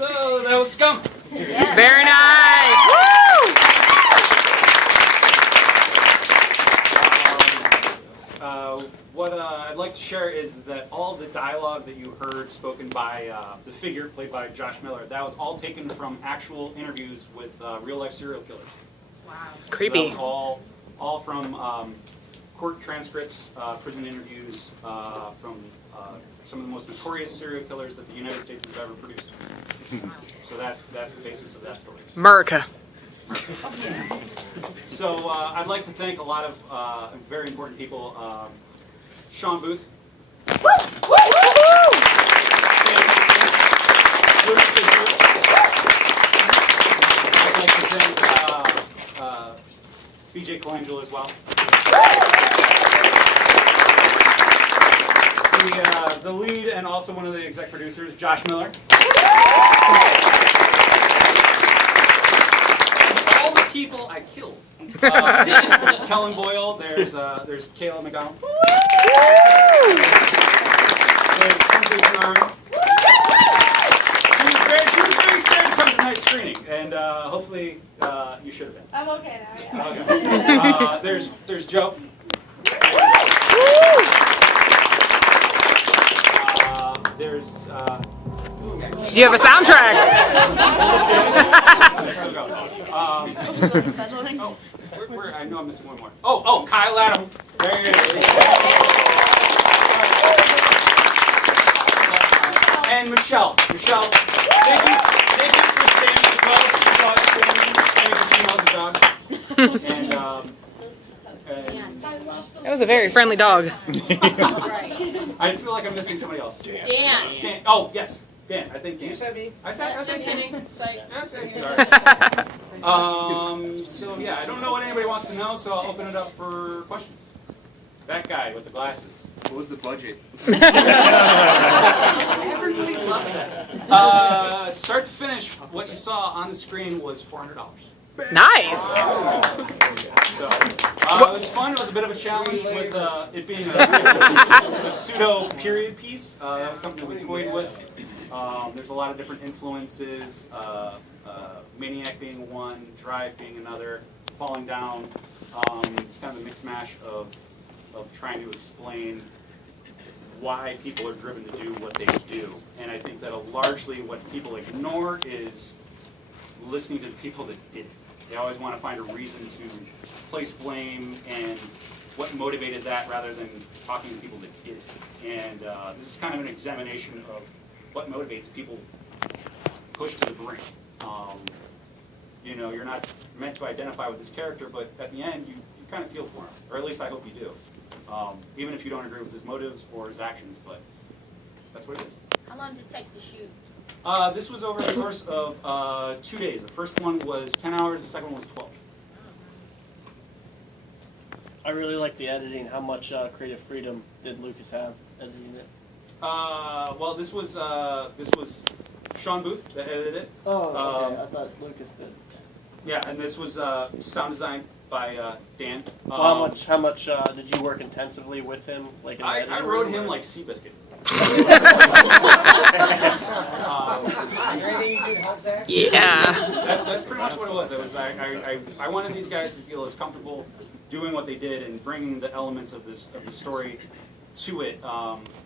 So that was Scum. Yes. Very nice. Woo! What I'd like to share is that all the dialogue that you heard spoken by the figure played by Josh Miller, that was all taken from actual interviews with real-life serial killers. Wow. Creepy. So that was all from court transcripts, prison interviews from some of the most notorious serial killers that the United States has ever produced. So that's the basis of that story. America. So I'd like to thank a lot of very important people. Sean Booth. I'd like to thank BJ Colangelo as well. The lead and also one of the exec producers, Josh Miller. All the people I killed. There's Kellen Boyle. There's Kayla McDonald. There's Hunter Bernard. She was very scared to come to tonight's screening, and hopefully you should have been. I'm okay now. Yeah. Okay. There's Joe. There's. Do you have a soundtrack? I know I'm missing one more. Oh, Kyle Adam. There he is. And Michelle. Thank you for staying as well. She knows the dog. And That was a very friendly dog. I feel like I'm missing somebody else. Dan. Oh, yes. Dan. I think Dan. You said me. I said Just Dan. kidding. Psych. Okay. All right. So yeah, I don't know what anybody wants to know, so I'll open it up for questions. That guy with the glasses. What was the budget? Everybody loves that. Start to finish, what you saw on the screen was $400. Nice. So, it was fun. It was a bit of a challenge with it being a pseudo period piece. That was something that we toyed with. There's a lot of different influences. Maniac being one, Drive being another, Falling Down. It's kind of a mix mash of trying to explain why people are driven to do what they do. And I think that largely what people ignore is listening to the people that did it. They always want to find a reason to place blame and what motivated that rather than talking to people that did it. And this is kind of an examination of what motivates people pushed to the brink. You know, you're not meant to identify with this character, but at the end, you kind of feel for him, or at least I hope you do. Even if you don't agree with his motives or his actions, but that's what it is. How long did it take to shoot? This was over the course of 2 days. The first one was 10 hours, the second one was 12. I really like the editing. How much creative freedom did Lucas have editing it? Well, this was Sean Booth that edited it. Oh, okay. I thought Lucas did. Yeah, and this was sound design by Dan. Well, how much did you work intensively with him? Like I wrote him like Seabiscuit. Anything you do to help Zach? Yeah. That's pretty much what it was. I wanted these guys to feel as comfortable doing what they did and bringing the elements of the story to it.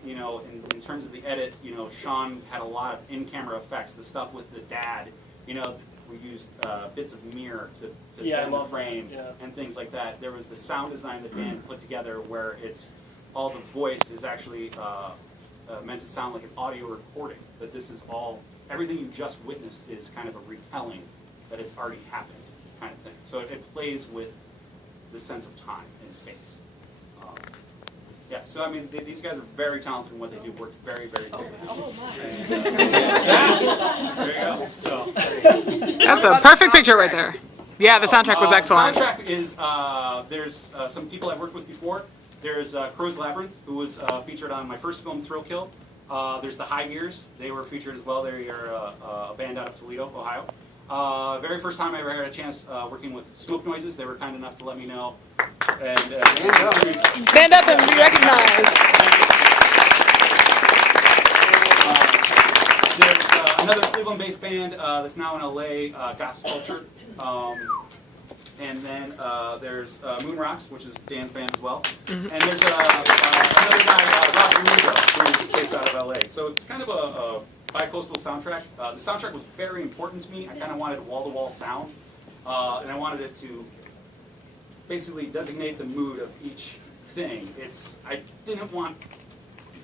You know, in terms of the edit, you know, Sean had a lot of in-camera effects. The stuff with the dad, you know, we used bits of mirror to bend the frame and things like that. There was the sound design that Dan put together where it's all the voice is actually meant to sound like an audio recording. That this is all, everything you just witnessed is kind of a retelling that it's already happened kind of thing. So it plays with the sense of time and space. Yeah, so I mean, these guys are very talented in what they do, work very, very together. Oh my. There you go. So, That's a perfect picture right there. Yeah, the soundtrack was excellent. The soundtrack is, there's some people I've worked with before. There's Crow's Labyrinth, who was featured on my first film, Thrill Kill. There's the High Gears. They were featured as well. They are a band out of Toledo, Ohio. Very first time I ever had a chance working with Smoke Noises. They were kind enough to let me know. And Stand up and be recognized. There's another Cleveland-based band that's now in LA, Gospel Culture. And then there's Moon Rocks, which is Dan's band as well. And there's another guy, Enrico, who's based out of LA. So it's kind of a bi-coastal soundtrack. The soundtrack was very important to me. I kind of wanted a wall-to-wall sound, and I wanted it to basically designate the mood of each thing. I didn't want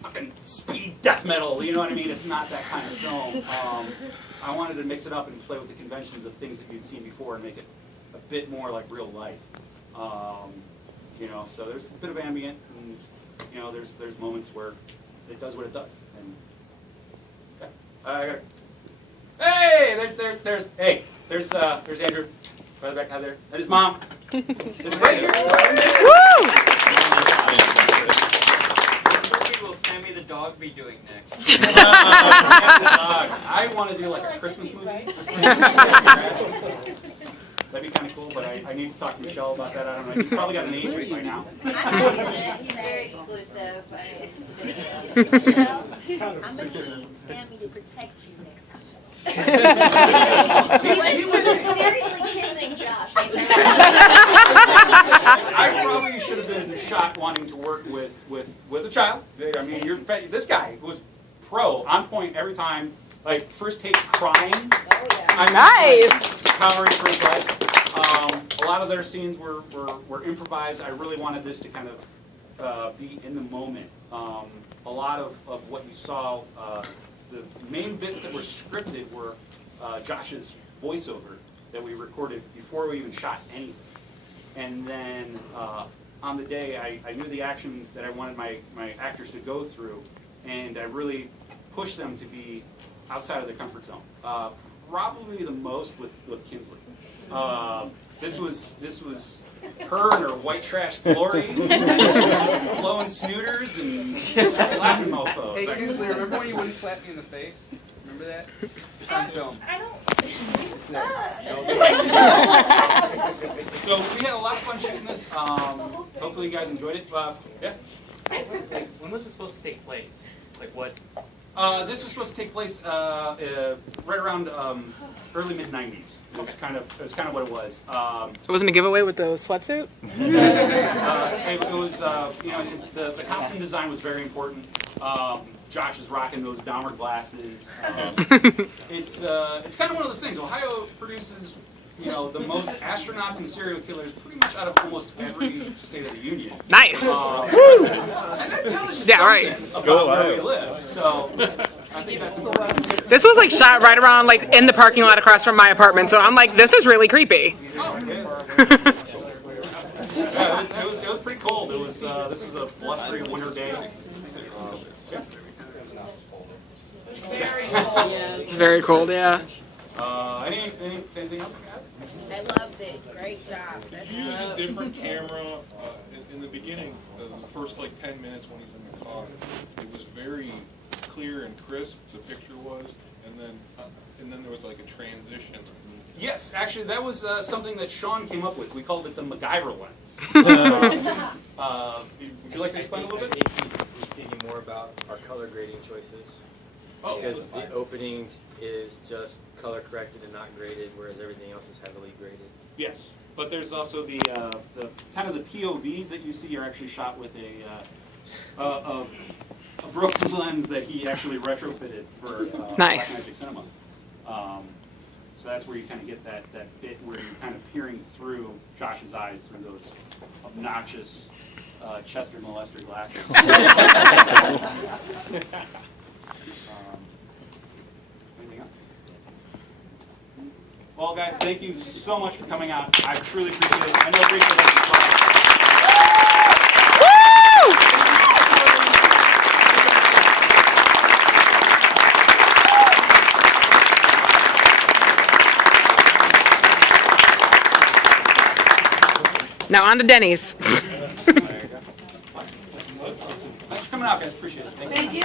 fucking speed death metal, you know what I mean? It's not that kind of film. I wanted to mix it up and play with the conventions of things that you'd seen before and make it a bit more like real life. You know, so there's a bit of ambient, and you know, there's moments where it does what it does. And okay. There's Andrew, right the back out there. And his mom. Just right here. Woo! What will Sammy the dog be doing next? I want to do like a Christmas movie. That'd be kind of cool, but I need to talk to Michelle about that. I don't know. He's probably got an agent by now. He's very exclusive. Michelle, I'm going to need Sammy to protect you next time. He was seriously kissing Josh. I probably should have been shot wanting to work with a child. I mean, this guy was pro, on point every time. Like, first take crying. Oh, yeah. Nice. Cowering for his life. A lot of their scenes were improvised. I really wanted this to kind of be in the moment. A lot of what you saw, the main bits that were scripted were Josh's voiceover that we recorded before we even shot anything. And then on the day, I knew the actions that I wanted my actors to go through, and I really pushed them to be outside of their comfort zone. Probably the most with Kinsley. This was her and her white trash glory, just blowing snooters and slapping mofos. Hey, Kinsley, remember when you wouldn't slap me in the face? Remember that? It's on film. I don't. So we had a lot of fun shooting this. Hopefully you guys enjoyed it. Yeah. When was it supposed to take place? Like what? This was supposed to take place right around early mid-90s. It was kind of what it was. It wasn't a giveaway with the sweatsuit? It was you know, the costume design was very important. Josh is rocking those Dahmer glasses. It's kind of one of those things. Ohio produces, you know, the most astronauts and serial killers pretty much out of almost every state of the union. Nice. And that tells you Yeah, right. something about where we live. So I think that's important to consider. This was like shot right around like in the parking lot across from my apartment, so I'm like, this is really creepy. Oh, yeah. It was pretty cold. This was a blustery winter day. Yeah. It's very cold, yeah. Anything else? I loved it. Great job. Did you use a different camera in the beginning, the first like 10 minutes when he's in the car? It was very clear and crisp, the picture was, and then there was like a transition. Yes, actually, that was something that Sean came up with. We called it the MacGyver lens. Would you like to explain a little bit? I think he's speaking more about our color grading choices. Oh, because the opening is just color corrected and not graded, whereas everything else is heavily graded. yes, but there's also the kind of the POVs that you see are actually shot with a broken lens that he actually retrofitted for Nice. Blackmagic Cinema. So that's where you kind of get that bit where you're kind of peering through Josh's eyes through those obnoxious Chester molester glasses. Anything else? Well, guys, thank you so much for coming out. I truly appreciate it. I know Rachel does as well. Now on to Denny's. Thanks for coming out, guys. Appreciate it. Thank you.